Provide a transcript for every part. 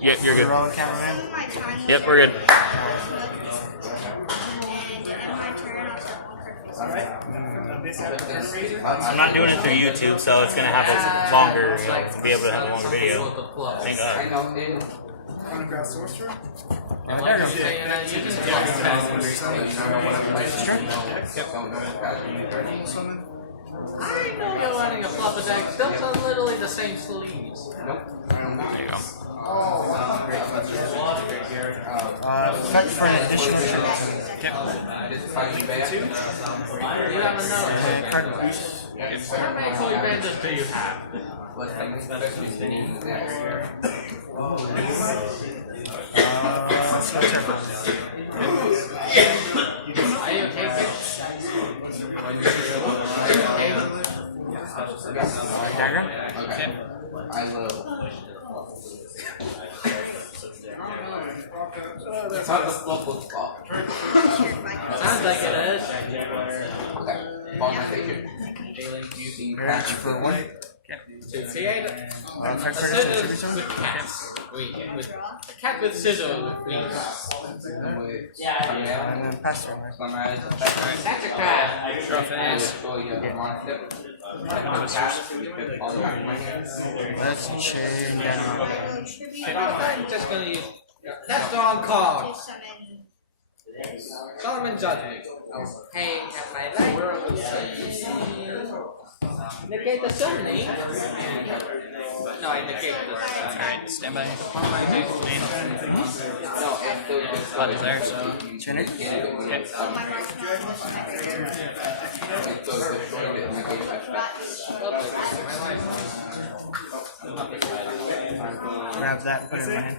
Yep, you're good. Rolling cameraman. Yep, we're good. I'm not doing it through YouTube, so it's gonna have a longer, be able to have a longer video. Thank God. Sorcerer. There I know you're running a flop attack. Those are literally the same sleeves. you go. Effect for an additional turn. Yep. You have another. Card boost. How many toy vendors do you have? Are you okay, Chris? Dagger. Okay. I will. It's not the local spot. Sounds like it is. Okay. Bomb my figure. Reach for one. See, I Effect for scissors additional with cats. With a cat with scissors. Yeah. And then pass turn. That's a cat. Draw phase. Let's chain down. I'm just gonna use. That's the wrong card. Solomon Judgment. Hey, have my life. Negate the summoning. No, I negate the. Alright, stand by. Main. No, Blood is there, so. Chain it. Okay. Grab that, put it in my hand.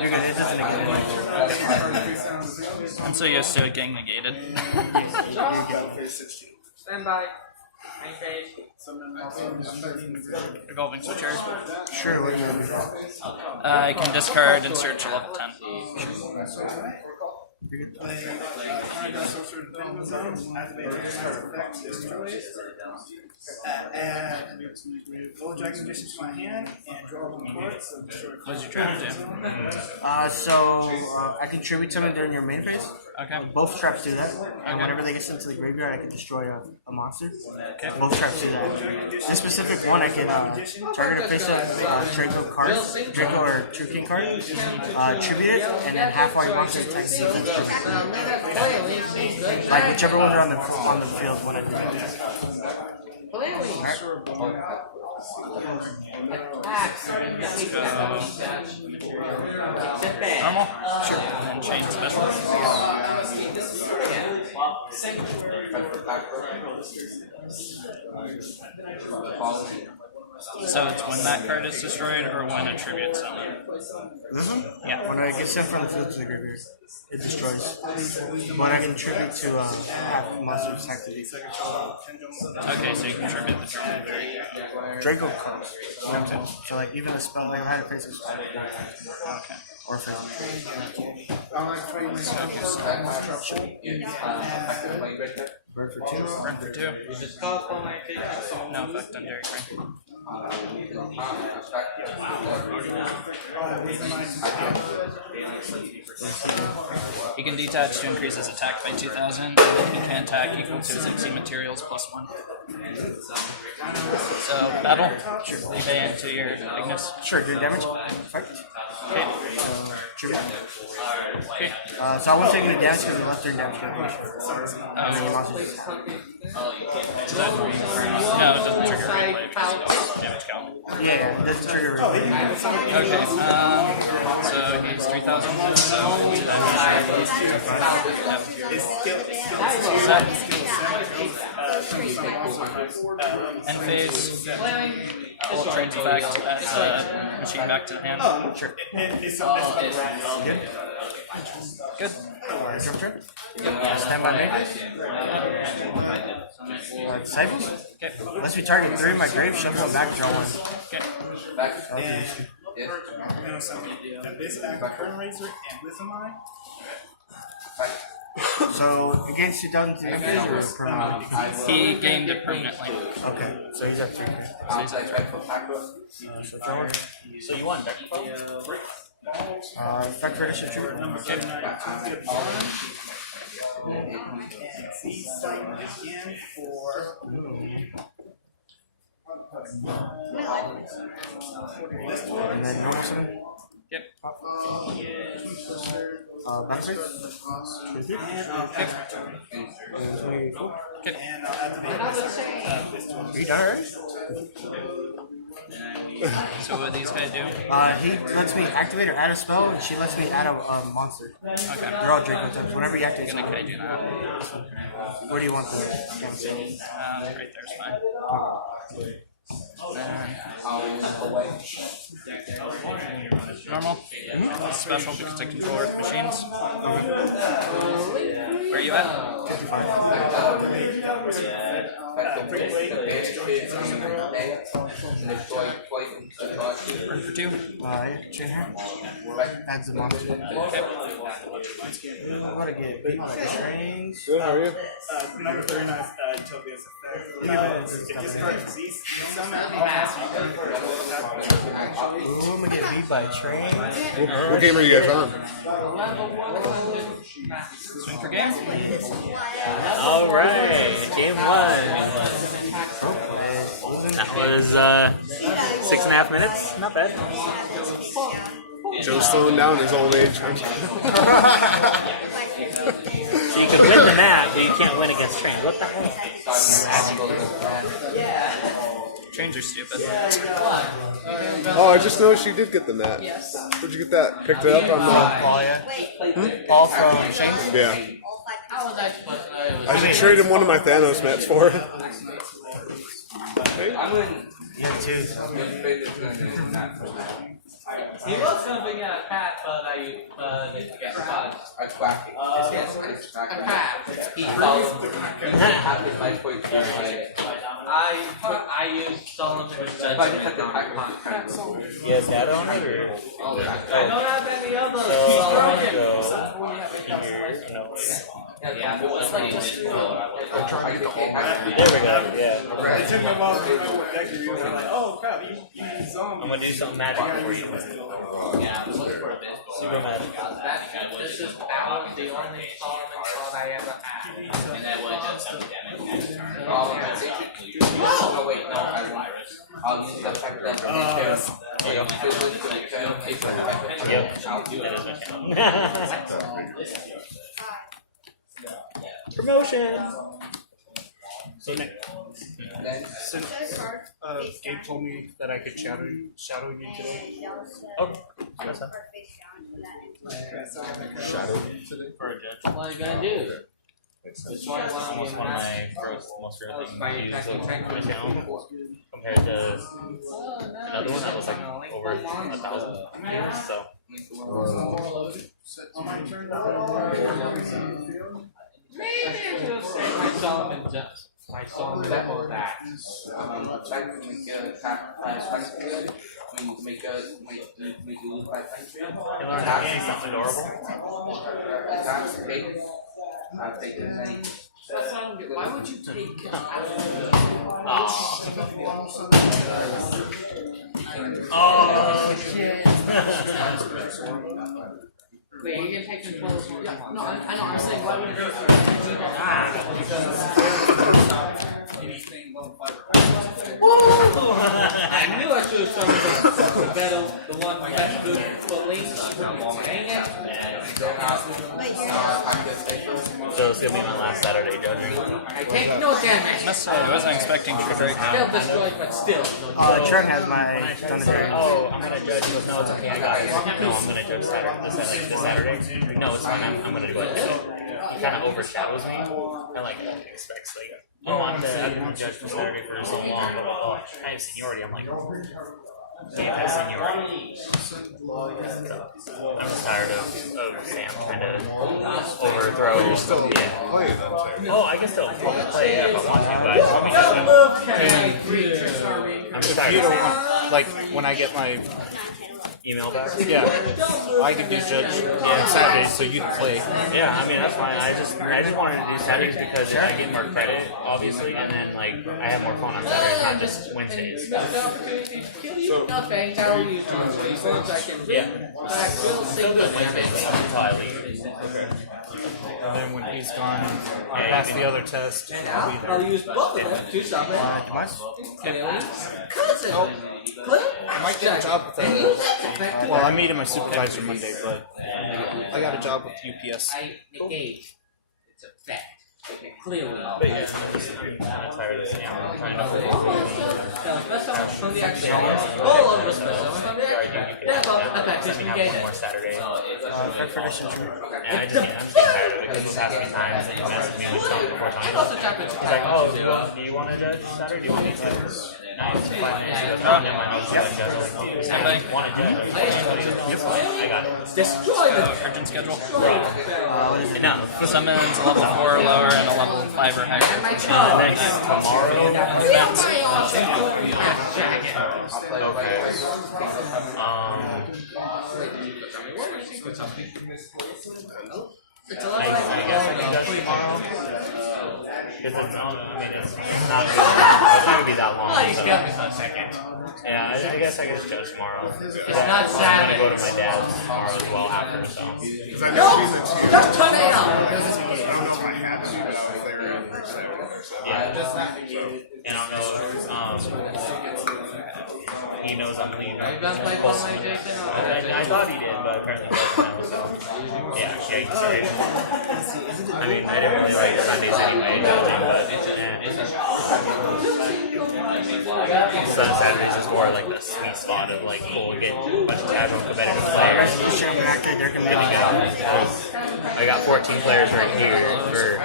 You're good, it doesn't negate it. I'm so used to it getting negated. Stand by. Main phase. Revolving switcher. Sure, what do you want to do? I can discard and search a level 10. You can play Sorcerer Dependent Zone, activate effect, destroy it, add Gold Dragon conditions to my hand, and draw one card, so destroy What's your trap do? I can tribute summon during your main phase. Okay. Both traps do that, and whenever they get sent to the graveyard, I can destroy a monster. Okay. Both traps do that. This specific one, I can target a face-up Draco card, Draco or True King card, tribute it, and then half white monsters attack defense tribute. Like whichever ones are on the field when I do that. Normal? Sure. And then chain special. So it's when that card is destroyed or when a tribute summon? This one? Yeah. When I get sent from the field to the graveyard, it destroys. But I can tribute to half monsters attack the defense. Okay, so you can tribute the tribute. Draco card. So like even the spell, like I had a face of spell. Okay. Or face of Bird for 2. Run for 2. No effect on Derek Frank. He can detach to increase his attack by 2,000, and then he can attack equal to his MC materials +1. So, battle? Sure. You pay into your Ignis. Sure, do damage. Effect. Okay. Tribute. Okay. So I won't take any damage because the left turn damage calculation. And then your monsters just have. Does that mean? No, it doesn't trigger replay because it's damage count. Yeah, it doesn't trigger replay. Okay, so he's 3,000, so into that end phase, will trade back as a machine back to the hand. Sure. Good. Jump turn. Stand by me. Disciples? Okay. Unless we target 3 in my grave, shuffle them back, draw 1. Okay. So, against 2,300 or permanently? He gained it permanently. Okay, so he's at 3. So he's at So draw 1. So you won, Draco? Effect British Trooper. Number 39, get one. And Z fight again for this one. And then normal summon. Yep. Backside. And 24. and I'll activate this one. Are you done already? So what do these guys do? He lets me activate or add a spell, and she lets me add a monster. Okay. They're all Draco types. Whenever you activate, Can I do that? where do you want the canvas? Right there's fine. Normal. Special because I control Earth machines. Where are you at? Burn for 2. Yeah, chain hand. Adds a monster. Okay. I'm gonna get beat by trains. Good, how are you? Number 39, Tobia's effect. It discards Z. Summon Ooh, I'm gonna get beat by trains. What game are you guys on? Swing for game. Alright, game 1. That was 6.5 minutes. Not bad. Joe's slowing down his old age. So you could win the map, but you can't win against trains. What the heck? Trains are stupid. Oh, I just noticed you did get the mat. Where'd you get that? Picked it up on Paul from Shane's. the... Yeah. I I should trade him one of my Thanos mats for it. I'm in. You have two. He was going to get a pack, but I got caught. I quack it. He I used Solomon's Judgment on pack. Yes, that on it or? I don't have any other Solomon. Yeah, but what's like there this? we go, yeah. It took me a while to figure out what deck you're using. I'm like, oh crap, you use zombies. I'm gonna do something magic for you. Yeah, look for a bit. Super magic. This is that was the only Solomon card I ever had. And that would just have damage next turn. Oh, wait, no, I'll use the fact that Yep. Promotion! So Nick, since Gabe told me that I could shadow you today. Oh, Shadow. for a judge. What are you gonna do? It's almost one of my most rare things to use to my channel compared to another one that was like over 1,000 views, so. Maybe just say my Solomon double that. You learn how to see something adorable. Why would you take Oh shit! Wait, you can take control of what you want. No, I know, I'm saying why would you I knew I should have shown the better, the one that good for links. Dang it. So it's gonna be my last Saturday judging. I take no damage. Must say, I wasn't expecting to break Still now. destroyed, but still. Trent has my Thunder. Oh, I'm gonna judge. He goes, no, it's okay, I got it. No, I'm gonna judge Saturday. This Saturday. No, it's fine. I'm gonna do it. He kind of overshadows me, and like expects like, oh, I've been judged for Saturday for so long. Blah, blah, blah. I have seniority. I'm like, Gabe has seniority. I'm just tired of Sam kind of overthrow. You're still Yeah. playing them, sir. Oh, I can still probably play if I want to, but let me just. I'm just tired of Sam. Like when I get my email back? Yeah, I could be judge on Saturday, so you can play. Yeah, I mean that's fine. I just wanted to do Saturdays because I get more credit, obviously, and then like I have more fun on Saturdays, not just Wednesdays. Nothing. Tell you to Yeah. Wednesdays. Until I leave. And then when he's gone, I pass the other test. I'll be there. I'll use both of them to stop it. Cousin. I might get a job with well, I made him my supervisor Monday, but I got a job with UPS. I negate its effect. Clearly. But yeah, I'm kind of tired of saying I'm trying to hold From the action. All of us from the action. Let me have one more Saturday. And I'm just getting tired of it because the past few times that you messaged me with something before time. He's like, oh, do you want to do Saturday? Do you want to do Saturday? 5 minutes. He goes, no, never mind. I'll just let it go. I want to do it. I got it. Destroy the Urgent schedule. No. Summons a level 4 or lower and a level 5 or higher. Next tomorrow. It's a I lot guess I can do that tomorrow. Because it's not going to be that long. So. Yeah, I guess I can show tomorrow. It's not Saturday. I'm going to go to my dad's tomorrow as well after, so. Because I know she's a cheer. Just turn it on. I don't know if I had to, but I was there every Saturday. Yeah. And I'll know, he knows I'm leaving. Have you guys played Fortnite, Jason? I thought he did, but apparently he doesn't now, so. Yeah, sorry. I mean, I didn't really like Sundays anyway, but Saturdays is more like the sweet spot of like, cool, get a bunch of casual competitive players. They're going to be really good. I got 14 players right here for.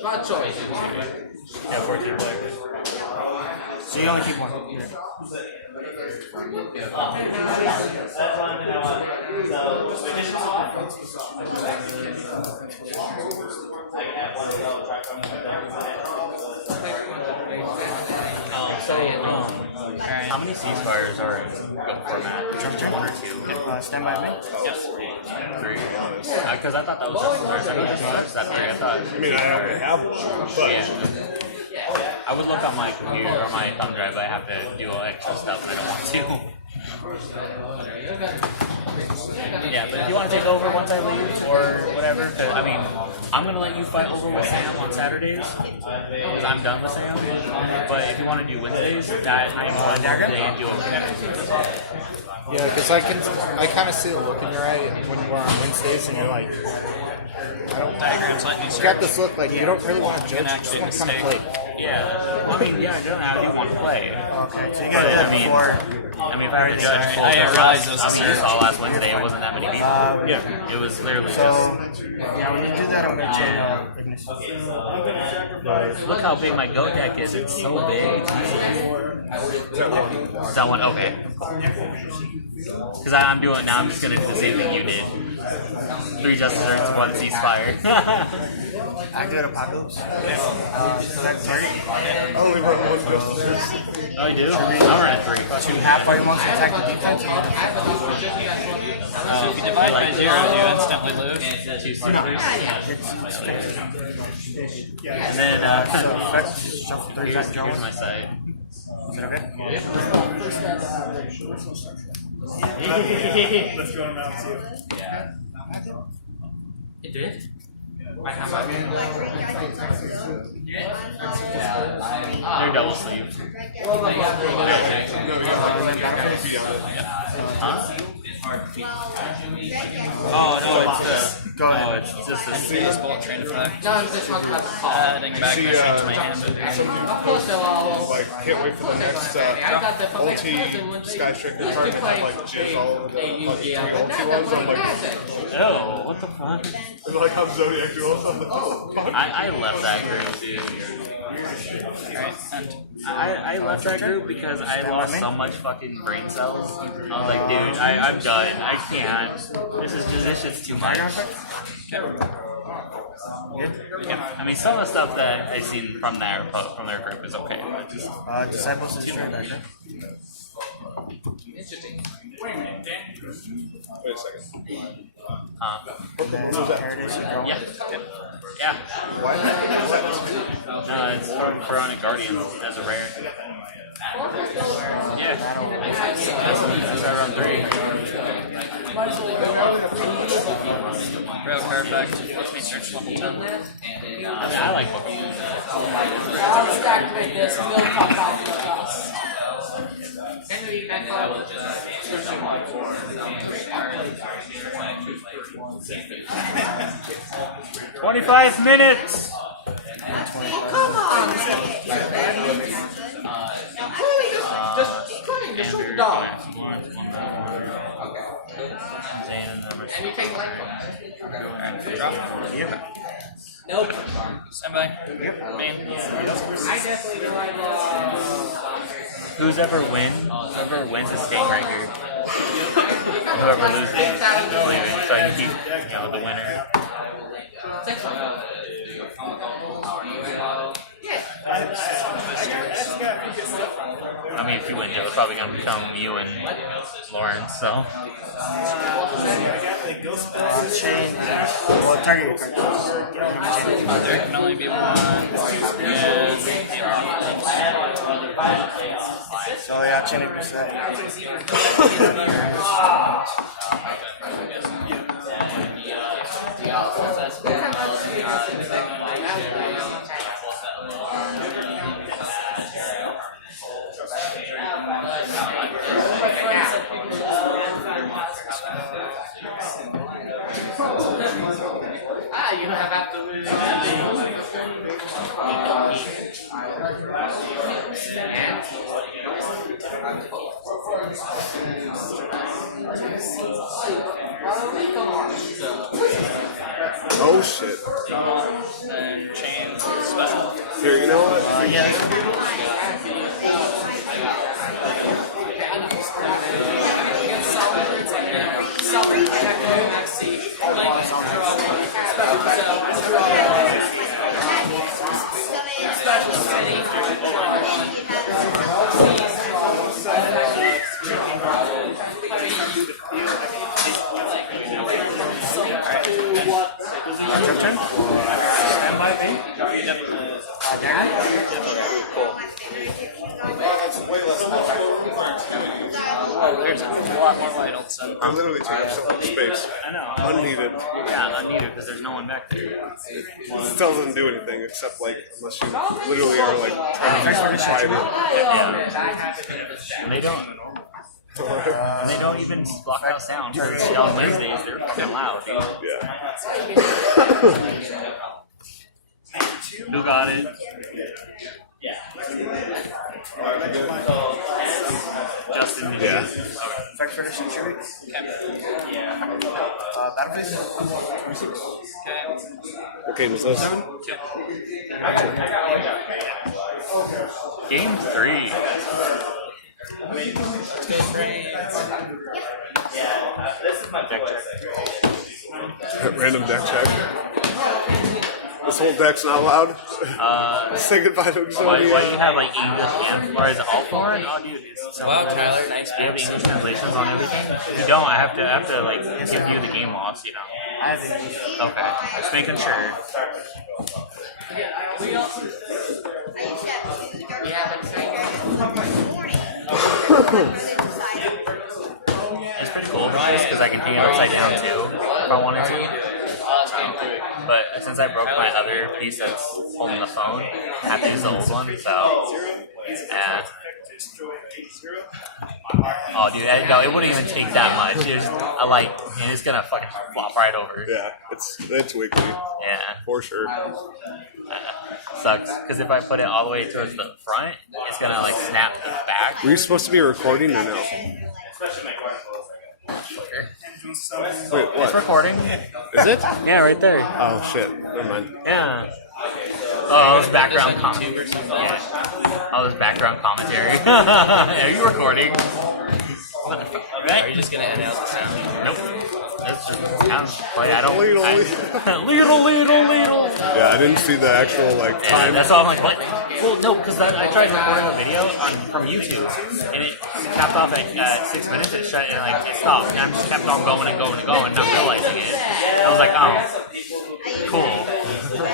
Smart choice. Yeah, 14 players. So you only keep one. How many ceasefires are in good format? One or two? Stand by me. Yes. 3. Because I thought that was just first. I don't just notice that 3. I thought. I mean, I already have one, but Yeah. I would look on my computer or my thumb drive, but I have to do extra stuff and I don't want to. Yeah, but if you want to take over once I leave or whatever, 'cause, I mean, I'm going to let you fight over with Sam on Saturdays because I'm done with Sam. But if you want to do Wednesdays, that I am going to and do it. Yeah, because I kind of see the look in your eye when we're on Wednesdays, and you're like, I don't. Diagrams let me You got this look like you don't really want to judge, you just want to kind of play. Yeah. Well, I mean, yeah, I don't have you want to play. Okay, so you But, I mean, if I were to judge full I didn't realize it was a you saw last Wednesday, it wasn't that many people. yeah. It was literally So, yeah, when you do that, I'm going to look how big my goat deck is. It's so big. Someone, okay. Because I'm doing now, I'm just going to do the same thing you did. 3 Justice Earths, 1 Ceasefire. Activate Apocalypse. only run one Justice. Oh, you do? I'm running 3. 2 half-fire ones attack the defense. If you divide by 0, you instantly lose. 2 Ceasefires. And then, here's my site. Is it okay? Let's go now too. It did? They're double sleeved. Huh? Oh, no, it's Go ahead. Oh, it's just the Space Bolt train effect. No, I'm just talking about the call. Adding back See, motion to my hand. Of course, they'll all. Like, can't wait for the next I got the ulti Sky Striker card to have like jizz all over the like 3 ulti ones. I'm like, Oh, what the fuck? it's like how Zodiac duels. I'm like, oh, fuck. I left that group, dude. Alright, and I left that group because I lost so much fucking brain cells. I was like, dude, I'm done. I can't. This shit's too much. Yeah. I mean, some of the stuff that I've seen from their group is okay. But just, Disciples is true, Interesting. Wait a second. Yeah. Yeah. No, it's for Pharaonic Guardian as a rare. Yeah. That's our run 3. Rail car effect. Lets me search level 10. I like Pokemon. I'll stack with this. We'll talk about it. 25 minutes! Come on! Just keep running, just shoot the dog. And you take light Nope. Stand by. Main. I definitely rely Whoever wins is staying right here. And whoever loses is leaving. So I can keep, the winner. I mean, if you win, it's probably going to become you and Lawrence, so. Change. Well, target your card. There can only be one. And So yeah, 20%. you have absolutely Oh shit. then chain special. Here, you know what? Your turn. Stand by me. There's a lot more light I'll send. I'm literally taking up so much space. I know. Unneeded. Yeah, unneeded because there's no one back there. It doesn't do anything except like unless you literally are like trying to slide it. And they don't. And they don't even block out sound. On Wednesdays, they're fucking loud, dude. Yeah. Who got it? Justin did. Yeah. Effect finish and tribute. Battle phase. What game is this? Game 3. Deck check. Random deck check. This whole deck's not allowed. Say goodbye to Why do Exodia. you have like English and or is it all foreign? Oh, dude. Wow, Tyler, nice. Do you have English translations on everything? If you don't, I have to like give you the game loss, you know. I have English. Okay, just making sure. It's pretty cool because I can hang it upside down too if I wanted to. But since I broke my other piece that's holding the phone, I have to use the old one. So, yeah. Oh, dude, no, it wouldn't even take that much. It's and it's gonna fucking flop right over. Yeah, it's wiggly. Yeah. For sure. Sucks because if I put it all the way towards the front, it's gonna like snap back. Were you supposed to be recording or no? Wait, It's what? recording. Is it? Yeah, right there. Oh shit. Never mind. Yeah. Oh, this background commentary. Yeah. Oh, this background commentary. Are you recording? Are you just gonna edit out the sound? Nope. That's just I don't. Little. Little. Yeah, I didn't see the actual like Yeah, time. that's all I'm like, what? Well, no, because I tried recording a video from YouTube, and it capped off at 6 minutes. It shut and like it stopped, and I just kept on going and going and going, not realizing it. I was like, oh, cool.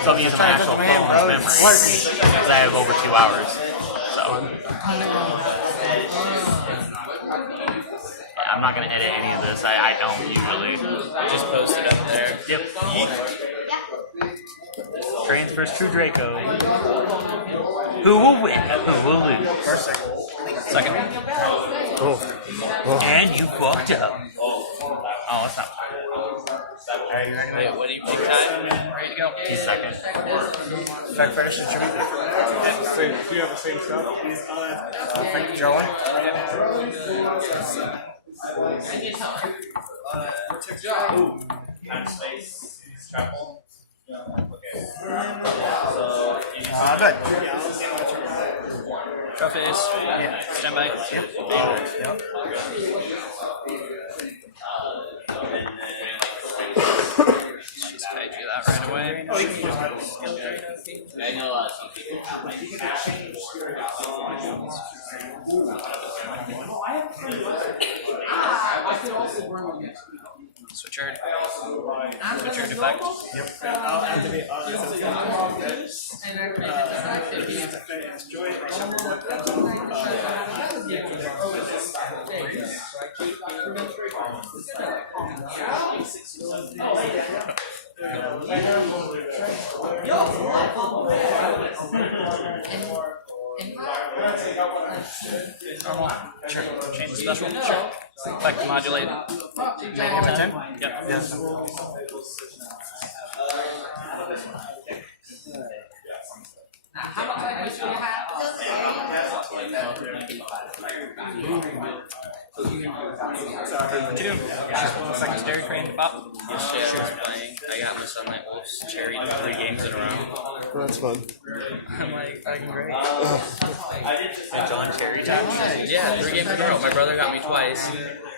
So I'm using my actual phone's memory because I have over 2 hours. So yeah, I'm not gonna edit any of this. I don't usually. Just post it up there. Yep. Trains versus True Draco. Who will win? Who will lose? Second. And you fucked up. Oh, that's not fine. Wait, what do you pick time? Ready to go. He's second. Do you have the same stuff? Good. Draw phase. Yeah. Stand by. Just kaiju that right away. I know a lot of people have like Switch your effect. I'll activate Sure. Change the special. Sure. Effect to modulate. Make him a 10? Yep. Yes. How much I used to have? Two. Secondary crane pop. yesterday I was playing. I got my Sunlight Wolves cherry 3 games in a row. That's fun. I'm like, fucking great. John Cherry time. Yeah, 3 games in a row. My brother got me twice,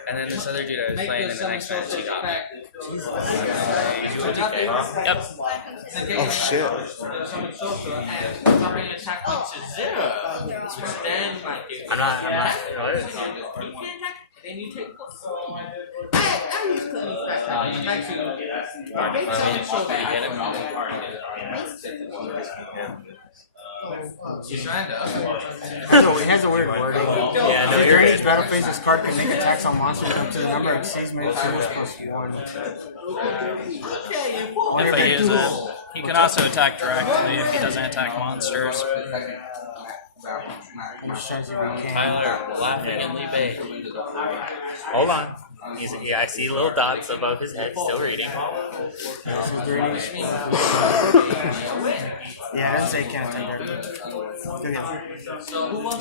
and then this other dude I was playing in the next match, he got me. Yep. Oh shit. I'm not. And you take I used to use that. So it has a weird wording. Yeah, no, you're During each good. battle phase, this card can make attacks on monsters up to the number exceeds many powers plus 1. If I use it, he can also attack directly if he doesn't attack monsters. Tyler, laughingly baked. Hold on. I see little dots above his head, still reading. Yeah, I didn't say can't attack there.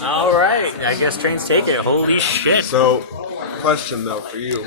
All right, I guess trains take it. Holy shit. So, question though for you.